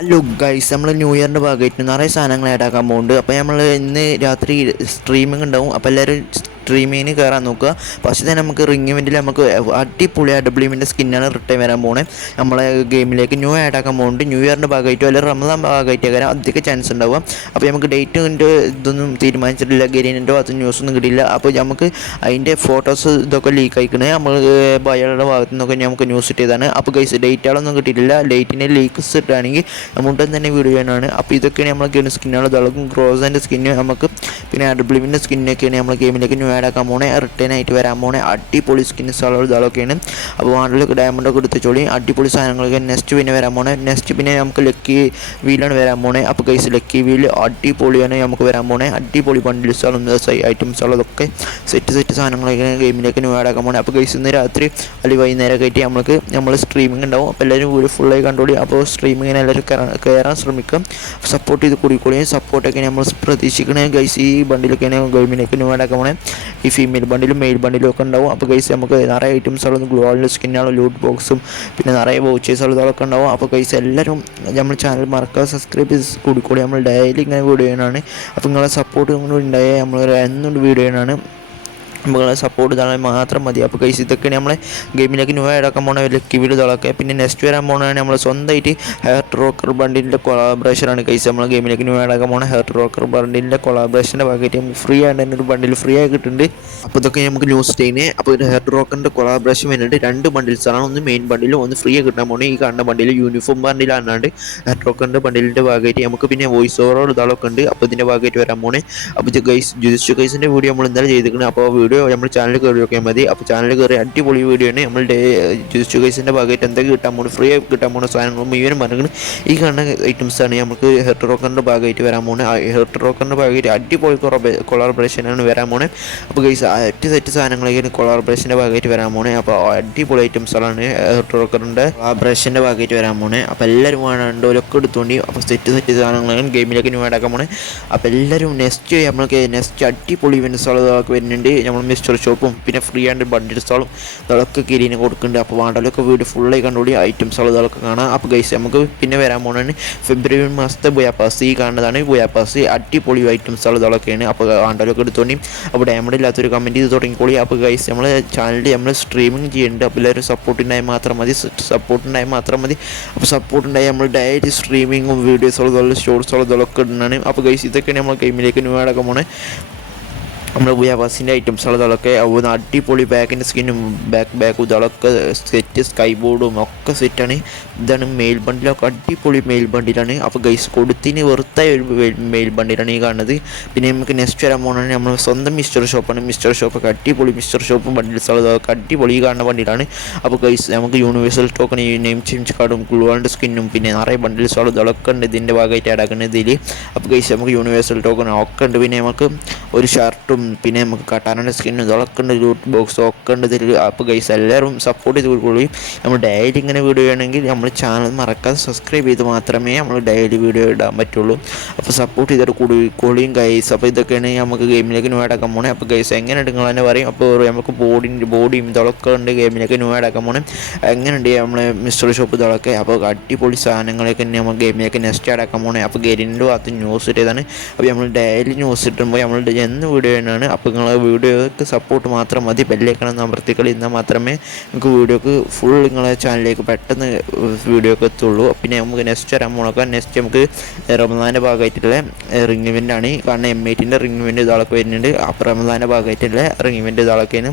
Hello guys, നമ്മൾ new ഇയറിൻ്റെ ഭാഗമായിട്ട് നിറയെ സാധനങ്ങൾ ആഡാക്കാൻ പോകുന്നുണ്ട്. അപ്പോൾ നമ്മൾ ഇന്ന് രാത്രി സ്ട്രീമിംഗ് ഉണ്ടാവും. അപ്പോൾ എല്ലാവരും സ്ട്രീമിങ്ങിന് കയറാൻ നോക്കുക. പക്ഷേ തന്നെ നമുക്ക് റിംഗ് ഇവൻറ്റിൽ നമുക്ക് അടിപൊളി ഡബ്ല്യുവിൻ്റെ സ്കിന്നാണ് റിട്ടേൺ വരാൻ പോകുന്നത്. നമ്മളെ ഗെയിമിലേക്ക് ന്യൂ ആഡാക്കാൻ പോകുന്നുണ്ട്. ന്യൂ ഇയറിൻ്റെ ഭാഗമായിട്ടോ അല്ലെങ്കിൽ റമദാൻ ഭാഗമായിട്ടോ വരാൻ അധികം ചാൻസ് ഉണ്ടാവുക. അപ്പോൾ നമുക്ക് ഡേറ്റിൻ്റെ ഇതൊന്നും തീരുമാനിച്ചിട്ടില്ല, ഗെരീനിൻ്റെയോ അത് ന്യൂസൊന്നും കിട്ടിയില്ല. അപ്പോൾ നമുക്ക് അതിൻ്റെ ഫോട്ടോസ് ഇതൊക്കെ ലീക്ക് ആയിക്കണേ നമ്മൾ ബയോയുടെ ഭാഗത്തു നിന്നൊക്കെ നമുക്ക് ന്യൂസ് കിട്ടിയതാണ്. അപ്പോൾ ഗൈസ് ഡേറ്റുകളൊന്നും കിട്ടിയിട്ടില്ല. ഡേറ്റിൻ്റെ ലീക്ക്സ് ഇട്ടാണെങ്കിൽ നമ്മുടെ തന്നെ വീഡിയോ ആണ്. അപ്പോൾ ഇതൊക്കെയാണ് നമ്മൾ ഗെയിം സ്കിന്നുകൾ തിളക്കും ഗ്രോസിൻ്റെ സ്കിന്ന് നമുക്ക് പിന്നെ ഡബ്ല്യുവിൻ്റെ സ്കിന്നൊക്കെയാണ് നമ്മൾ ഗെയിമിലേക്ക് ന്യൂ ആഡ് ആക്കാൻ പോണേ, റിട്ടേൺ ആയിട്ട് വരാൻ പോണേ. അടിപൊളി സ്കിൻസുള്ള ഇതൊക്കെയാണ്. അപ്പോൾ വാണ്ടലൊക്കെ ഡയമണ്ടൊക്കെ എടുത്ത് ചോളി അടിപൊളി സാധനങ്ങളൊക്കെ നെക്സ്റ്റ് പിന്നെ വരാൻ പോണേ. നെക്സ്റ്റ് പിന്നെ നമുക്ക് ലക്കി വീലാണ് വരാൻ പോണേ. അപ്പോൾ ഗൈസ് ലക്കി വീല് അടിപൊളിയാണ് നമുക്ക് വരാൻ പോണേ. അടിപൊളി ബണ്ടിൽസുകളും ഐറ്റംസുകളൊക്കെ സെറ്റ് സാധനങ്ങളൊക്കെ ഗെയിമിലേക്ക് ന്യൂ ആഡ് ആക്കാൻ പോണേ. അപ്പോൾ ഗൈസ് ഇന്ന് രാത്രി അല്ലെങ്കിൽ വൈകുന്നേരമൊക്കെ ആയിട്ട് നമ്മൾ സ്ട്രീമിംഗ് ഉണ്ടാവും. അപ്പോൾ എല്ലാവരും വീഡിയോ ഫുള്ളായി കണ്ടോളി. അപ്പോൾ സ്ട്രീമിങ്ങിന് എല്ലാവരും കയറാൻ ശ്രമിക്കാം. സപ്പോർട്ട് ചെയ്ത് കൂടിക്കൂടിയും സപ്പോർട്ടൊക്കെ നമ്മൾ പ്രതീക്ഷിക്കണേ ഗൈസ്. ഈ ബണ്ടിലൊക്കെയാണ് ഗെയിമിലേക്ക് ന്യൂ ആഡ് ആക്കാൻ പോണേ. ഈ ഫീമെയിൽ ബണ്ടിലും മെയിൽ ബണ്ടിലും ഒക്കെ ഉണ്ടാവും. അപ്പോൾ ഗൈസ് നമുക്ക് നിറയെ ഐറ്റംസുകളും ഗ്ലോബൽ സ്കിന്നുകളും ലൂട്ട് ബോക്സും പിന്നെ നിറയെ വൗച്ചേഴ്സുകളും ഇതൊക്കെ ഉണ്ടാവും. അപ്പോൾ ഗൈസ് എല്ലാവരും നമ്മൾ ചാനൽ മറക്കാതെ സബ്സ്ക്രൈബ് ചെയ്ത് കൂടിക്കൂടി. നമ്മൾ ഡെയിലി ഇങ്ങനെ വീഡിയോ ചെയ്യണതാണ്. അപ്പോൾ നിങ്ങളെ സപ്പോർട്ട് ഉണ്ടായാൽ നമ്മൾ എന്നും വീഡിയോ ചെയ്യണതാണ്. നമ്മളെ സപ്പോർട്ട് ചെയ്താൽ മാത്രം മതി. അപ്പോൾ ഗൈസ് ഇതൊക്കെയാണ് നമ്മളെ ഗെയിമിലേക്ക് ന്യൂ ആഡാക്കാൻ പോണ ലക്കി വീഡിയോ ഇതൊക്കെ. പിന്നെ നെക്സ്റ്റ് വരാൻ പോകുന്നതാണ് നമ്മൾ സ്വന്തമായിട്ട് ഹെയർട്ട് റോക്കർ ബണ്ടിലിൻ്റെ കൊളാബറേഷനാണ് ഗൈസ്. നമ്മൾ ഗെയിമിലേക്ക് ന്യൂ ആഡാക്കാൻ പോണ ഹെയർട്ട് റോക്കർ ബണ്ടിലിൻ്റെ കൊളാബറേഷൻ്റെ ഭാഗമായിട്ട് നമുക്ക് ഫ്രീ ആയിട്ട് തന്നെ ഒരു ബണ്ടിൽ ഫ്രീ ആയി കിട്ടുന്നുണ്ട്. അപ്പോൾ ഇതൊക്കെ നമുക്ക് ന്യൂസ് ചെയ്യുന്നത്. അപ്പോൾ ഒരു ഹെയർട്ട് റോക്കറിൻ്റെ കൊളാബറേഷൻ വരുന്നുണ്ട്. 2 ബണ്ടിൽസാണ്, ഒന്ന് മെയിൻ ബണ്ടിലും ഒന്ന് ഫ്രീ ആയി കിട്ടാൻ പോകുന്നത്. ഈ കാണുന്ന ബണ്ടിൽ യൂണിഫോം ബണ്ടിലാണ്ട് ഹെയർട്ട് റോക്കറിൻ്റെ ബണ്ടിലിൻ്റെ ഭാഗമായിട്ട് നമുക്ക് പിന്നെ വോയിസ് ഓവറോട് ഇതാളൊക്കെ ഉണ്ട്. അപ്പോൾ ഇതിൻ്റെ ഭാഗമായിട്ട് വരാൻ പോകുന്നത്. അപ്പോൾ ഇത് ഗൈസ് ജുഡിഷ്യൽ ഗൈസിൻ്റെ വീഡിയോ നമ്മൾ എന്തായാലും ചെയ്തിരിക്കുന്നത്. അപ്പോൾ വീഡിയോ നമ്മൾ ചാനൽ കയറി നോക്കിയാൽ മതി. അപ്പോൾ ചാനൽ കയറി അടിപൊളി വീഡിയോ ആണ്. നമ്മൾ ജുഡിഷ്യൽ ഗൈസിൻ്റെ ഭാഗമായിട്ട് എന്തൊക്കെ കിട്ടാൻ പോകുന്നത് ഫ്രീ ആയി കിട്ടാൻ പോകുന്ന സാധനങ്ങൾ മുഴുവനും പറഞ്ഞിരിക്കുന്നത് ഈ കാണുന്ന ഐറ്റംസാണ് നമുക്ക് ഹെയർട്ട് റോക്കറിൻ്റെ ഭാഗമായിട്ട് വരാൻ പോകുന്നത്. ഹെയർട്ട് റോക്കറിൻ്റെ ഭാഗമായിട്ട് അടിപൊളി കൊളാബറേഷനാണ് വരാൻ പോകുന്നത്. അപ്പോൾ ഗൈസ് സെറ്റ് സാധനങ്ങളൊക്കെയാണ് കൊളാബറേഷൻ്റെ ഭാഗമായിട്ട് വരാൻ പോകുന്നത്. അപ്പോൾ അടിപൊളി ഐറ്റംസുകളാണ് ഹെയർട്ട് റോക്കറിൻ്റെ കൊളാബറേഷൻ്റെ ഭാഗമായിട്ട് വരാൻ പോകുന്നത്. അപ്പോൾ എല്ലാവരും വേണ്ടവരൊക്കെ എടുത്തോണ്ടി. അപ്പോൾ സെറ്റ് സാധനങ്ങളാണ് ഗെയിമിലേക്ക് ന്യൂ ആഡാക്കാൻ പോകുന്നത്. അപ്പോൾ എല്ലാവരും നെക്സ്റ്റ് അടിപൊളി ഇവൻറ്റ്സുകളൊക്കെ വരുന്നുണ്ട്. നമ്മൾ മിസ്റ്റർ ഷോപ്പും പിന്നെ ഫ്രീ ആൻഡ് ബണ്ടിൽസുകളും ഇതൊക്കെ കിരീനെ കൊടുക്കുന്നുണ്ട്. അപ്പോൾ വേണ്ടവരൊക്കെ വീഡിയോ ഫുള്ളായി കണ്ടുകൂടി ഐറ്റംസുകൾ ഇതൊക്കെ കാണാം. അപ്പോൾ ഗൈസ് നമുക്ക് പിന്നെ വരാൻ പോകുന്നതാണ് ഫെബ്രുവരി മാസത്തെ ബുയാപ്പാസ്. ഈ കാണുന്നതാണ് ബുയാപ്പാസ്. അടിപൊളി ഐറ്റംസുകൾ ഇതൊക്കെയാണ്. അപ്പോൾ വേണ്ടവരൊക്കെ എടുത്തോണ്ടി. അപ്പോൾ ഡയമണ്ട് ഇല്ലാത്തൊരു കമൻറ്റ് ചെയ്ത് തുടങ്ങിക്കോളി. അപ്പോൾ ഗൈസ് നമ്മൾ ചാനലിൽ നമ്മൾ സ്ട്രീമിംഗ് ചെയ്യുന്നുണ്ട്. അപ്പോൾ എല്ലാവരും സപ്പോർട്ടുണ്ടായി മാത്രം മതി. അപ്പോൾ സപ്പോർട്ടുണ്ടായി നമ്മൾ ഡയലി സ്ട്രീമിങ്ങും വീഡിയോസുകളും ഷോർട്സുകളും ഇതൊക്കെ ഇടുന്നതാണ്. അപ്പോൾ ഗൈസ് ഇതൊക്കെയാണ് നമ്മൾ ഗെയിമിലേക്ക് ന്യൂ ആഡാക്കാൻ പോകുന്നത്. നമ്മൾ ബുയാബാസിൻ്റെ ഐറ്റംസുകളൊക്കെ അടിപൊളി ബാക്കിൻ്റെ സ്കിന്നും ബാക്ക് ഇതൊക്കെ സെറ്റ് സ്കൈ ബോർഡും ഒക്കെ സെറ്റാണ്. ഇതാണ് മെയിൽ ബണ്ടിലൊക്കെ അടിപൊളി മെയിൽ ബണ്ടിലാണ്. അപ്പോൾ ഗൈസ് കൊടുത്തിന് വെറുതായ ഒരു മെയിൽ ബണ്ടിലാണ് ഈ കാണുന്നത്. പിന്നെ നമുക്ക് നെക്സ്റ്റ് വരാൻ പോകുന്നത് നമ്മൾ സ്വന്തം മിസ്റ്റർ ഷോപ്പാണ്. മിസ്റ്റർ ഷോപ്പൊക്കെ അടിപൊളി മിസ്റ്റർ ഷോപ്പും ബണ്ടിൽസുകളൊക്കെ അടിപൊളി ഈ കാണുന്ന ബണ്ടിലാണ്. അപ്പോൾ ഗൈസ് നമുക്ക് യൂണിവേഴ്സൽ ടോക്കൺ ഈ നെയിം ചേഞ്ച് കാർഡും ഗ്ലൂവാളിൻ്റെ സ്കിന്നും പിന്നെ നിറയെ ബണ്ടിൽസുകളും ഇതൊക്കെ ഉണ്ട് ഇതിൻ്റെ ഭാഗമായിട്ട് ആഡാക്കുന്നത് ഇതിൽ. അപ്പോൾ ഗൈസ് നമുക്ക് യൂണിവേഴ്സൽ ടോക്കൺ ഒക്കെ ഉണ്ട്. പിന്നെ നമുക്ക് ഒരു ഷർട്ടും പിന്നെ നമുക്ക് കട്ടാനയുടെ സ്കിന്നും ഇതൊക്കെ ഉണ്ട്. ലൂട്ട് ബോക്സും ഒക്കെ ഉണ്ട് ഇതിൽ. അപ്പോൾ ഗൈസ് എല്ലാവരും സപ്പോർട്ട് ചെയ്ത് കൊടുക്കുകയും നമ്മൾ ഡെയിലി ഇങ്ങനെ വീഡിയോ ചെയ്യണമെങ്കിൽ നമ്മൾ ചാനൽ മറക്കാതെ സബ്സ്ക്രൈബ് ചെയ്ത് മാത്രമേ നമ്മൾ ഡെയിലി വീഡിയോ ഇടാൻ പറ്റുള്ളൂ. അപ്പോൾ സപ്പോർട്ട് ചെയ്തിട്ട് കൂടിയും ഗൈസ്. അപ്പോൾ ഇതൊക്കെയാണ് നമുക്ക് ഗെയിമിലേക്ക് ന്യൂ ആഡാക്കാൻ പോണേ. അപ്പോൾ ഗൈസ് എങ്ങനെ നിങ്ങൾ തന്നെ പറയും. അപ്പോൾ നമുക്ക് ബോഡിയും ഇതൊക്കെ ഉണ്ട് ഗെയിമിലേക്ക് ന്യൂ ആഡാക്കാൻ പോണേ. എങ്ങനെയുണ്ട് നമ്മളെ മിസ്റ്റർ ഷോപ്പ് ഇതൊക്കെ. അപ്പോൾ അടിപൊളി സാധനങ്ങളൊക്കെ തന്നെ നമ്മൾ ഗെയിമിലേക്ക് നെക്സ്റ്റ് ആഡാക്കാൻ പോണേ. അപ്പോൾ ഗെരിൻ്റെ ഭാഗത്ത് ന്യൂസ് ഇട്ടതാണ്. അപ്പോൾ നമ്മൾ ഡെയിലി ന്യൂസ് ഇട്ടുമ്പോൾ നമ്മൾ എന്ന് വീഡിയോ ചെയ്യുന്നതാണ്. അപ്പോൾ നിങ്ങൾ വീഡിയോക്ക് സപ്പോർട്ട് മാത്രം മതി. ബെല്ലൈക്കൺ അമർത്തിക്കളി. എന്നാൽ മാത്രമേ നമുക്ക് വീഡിയോക്ക് ഫുൾ നിങ്ങളെ ചാനലിലേക്ക് പെട്ടെന്ന് വീഡിയോക്ക് എത്തുള്ളൂ. പിന്നെ നമുക്ക് നെക്സ്റ്റ് വരാൻ പോകാം. നെക്സ്റ്റ് നമുക്ക് റമദാൻ്റെ ഭാഗമായിട്ടുള്ള റിംഗ് ഇവൻ്റ് ആണ്. കാരണം M8ൻ്റെ റിംഗ് ഇവൻ്റ് ഇതാളൊക്കെ വരുന്നുണ്ട്. അപ്പോൾ റമദാൻ്റെ ഭാഗമായിട്ടുള്ള റിംഗ് ഇവൻ്റ് ഇതാളൊക്കെയാണ്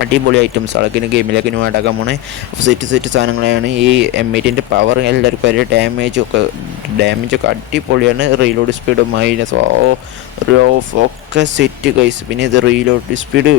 അടിപൊളി ഐറ്റംസ് ആളൊക്കെ ഗെയിമിലേക്ക് ന്യൂ ആഡാക്കാൻ പോണേ. അപ്പോൾ സെറ്റ് സാധനങ്ങളാണ്. ഈ M8ൻ്റെ പവർ എല്ലാവർക്കും ഒരു ഡാമേജൊക്കെ അടിപൊളിയാണ്. റീലോഡ് സ്പീഡ് മൈനസ് ഒക്കെ സെറ്റ് ഗൈസ്. പിന്നെ ഇത് റീലോഡ് സ്പീഡ്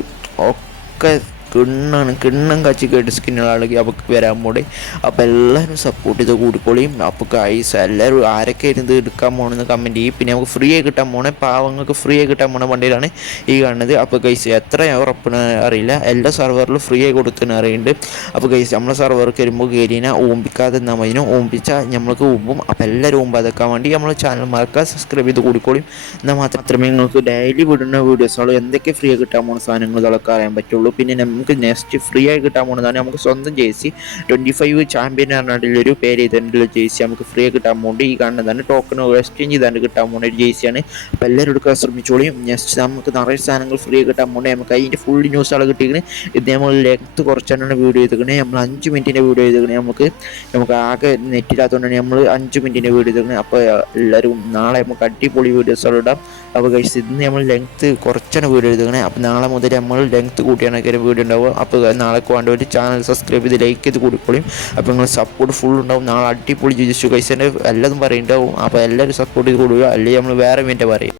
ഒക്കെ കിണ്ണം കച്ചിക്കേട്ട് സ്കിന്നുകളാണെങ്കിൽ അവർക്ക് വരാൻ പോടെ. അപ്പോൾ എല്ലാവരും സപ്പോർട്ട് ചെയ്ത് കൂടിക്കോളിയും. അപ്പോൾ ഗൈസ് എല്ലാവരും ആരൊക്കെ ഇത് എടുക്കാൻ പോകണമെന്ന് കമൻറ്റ് ചെയ്യും. പിന്നെ നമുക്ക് ഫ്രീ ആയി കിട്ടാൻ പോണേ പാവങ്ങൾക്ക് ഫ്രീ ആയി കിട്ടാൻ പോണ വണ്ടിയിലാണ് ഈ കാണുന്നത്. അപ്പോൾ ഗൈസ് എത്ര ഉറപ്പിന് അറിയില്ല. എല്ലാ സെർവറിലും ഫ്രീ ആയി കൊടുത്തിന് അറിയുന്നുണ്ട്. അപ്പോൾ ഗൈസ് നമ്മളെ സെർവർക്ക് വരുമ്പോൾ കയറിനെ ഓമ്പിക്കാതെ എന്നാൽ മതിനും ഓമ്പിച്ചാൽ നമ്മൾക്ക് ഊമ്പും. അപ്പോൾ എല്ലാവരും ഓമ്പാതെക്കാൻ വേണ്ടി നമ്മൾ ചാനൽ മറക്കാതെ സബ്സ്ക്രൈബ് ചെയ്ത് കൂടിക്കോളിയും. എന്നാൽ മാത്രമേ നിങ്ങൾക്ക് ഡെയിലി വിടുന്ന വീഡിയോസുകൾ എന്തൊക്കെ ഫ്രീ ആയി കിട്ടാൻ പോകുന്ന സാധനങ്ങൾ ഇതൊക്കെ അറിയാൻ പറ്റുള്ളൂ. പിന്നെ നമുക്ക് നമുക്ക് നെക്സ്റ്റ് ഫ്രീ ആയി കിട്ടാൻ പോകുന്നതാണ്. നമുക്ക് സ്വന്തം ജേഴ്സി 25 ചാമ്പ്യൻ പറഞ്ഞിട്ടുള്ളൊരു പേര് ചെയ്തിട്ടുള്ള ജേഴ്സി നമുക്ക് ഫ്രീ ആയി കിട്ടാൻ പോകുന്നുണ്ട്. ഈ കാണുന്നതാണ് ടോക്കൺ എക്സ്ചേഞ്ച് ചെയ്താണ്ട് കിട്ടാൻ പോകുന്ന ഒരു ജേഴ്സിയാണ്. അപ്പോൾ എല്ലാവരും എടുക്കാൻ ശ്രമിച്ചോളിയും. നെക്സ്റ്റ് നമുക്ക് നിറയെ സാധനങ്ങൾ ഫ്രീ ആയി കിട്ടാൻ പോകുന്നത്. നമുക്ക് അതിൻ്റെ ഫുൾ ന്യൂസുകൾ കിട്ടിയിരിക്കുന്നത്. ഇത് നമ്മൾ ലെങ്ത്ത് കുറച്ചാണ് വീഡിയോ ചെയ്തിരിക്കുന്നത്. നമ്മൾ 5 മിനിറ്റിൻ്റെ വീഡിയോ ചെയ്തിരിക്കുന്നത്. നമുക്ക് ആകെ നെറ്റില്ലാത്തതുകൊണ്ടാണ് നമ്മൾ 5 മിനിറ്റിൻ്റെ വീഡിയോ ചെയ്തിരിക്കുന്നത്. അപ്പോൾ എല്ലാവരും നാളെ നമുക്ക് അടിപൊളി വീഡിയോസുകൾ ഇടാം. അപ്പോൾ കഴിച്ച് ഇന്ന് നമ്മൾ ലെങ്ത്ത് കുറച്ചാണ് വീഡിയോ ചെയ്തിരിക്കുന്നത്. അപ്പോൾ നാളെ മുതൽ നമ്മൾ ലെങ്ത്ത് കൂട്ടിയാണ് വീഡിയോ ഉണ്ടാവുക. അപ്പോൾ നാളേക്ക് വേണ്ട ഒരു ചാനൽ സബ്സ്ക്രൈബ് ചെയ്ത് ലൈക്ക് ചെയ്ത് കൂടിക്കോളും. അപ്പോൾ നിങ്ങൾ സപ്പോർട്ട് ഫുൾ ഉണ്ടാവും. നാളെ അടിപൊളി ജിജിച്ചു കൈസൻ്റെ എല്ലാതും പറയുന്നുണ്ടാവും. അപ്പോൾ എല്ലാവരും സപ്പോർട്ട് ചെയ്ത് കൊടുക്കുക. അല്ലെങ്കിൽ നമ്മൾ വേറെ മീൻ്റെ പറയും.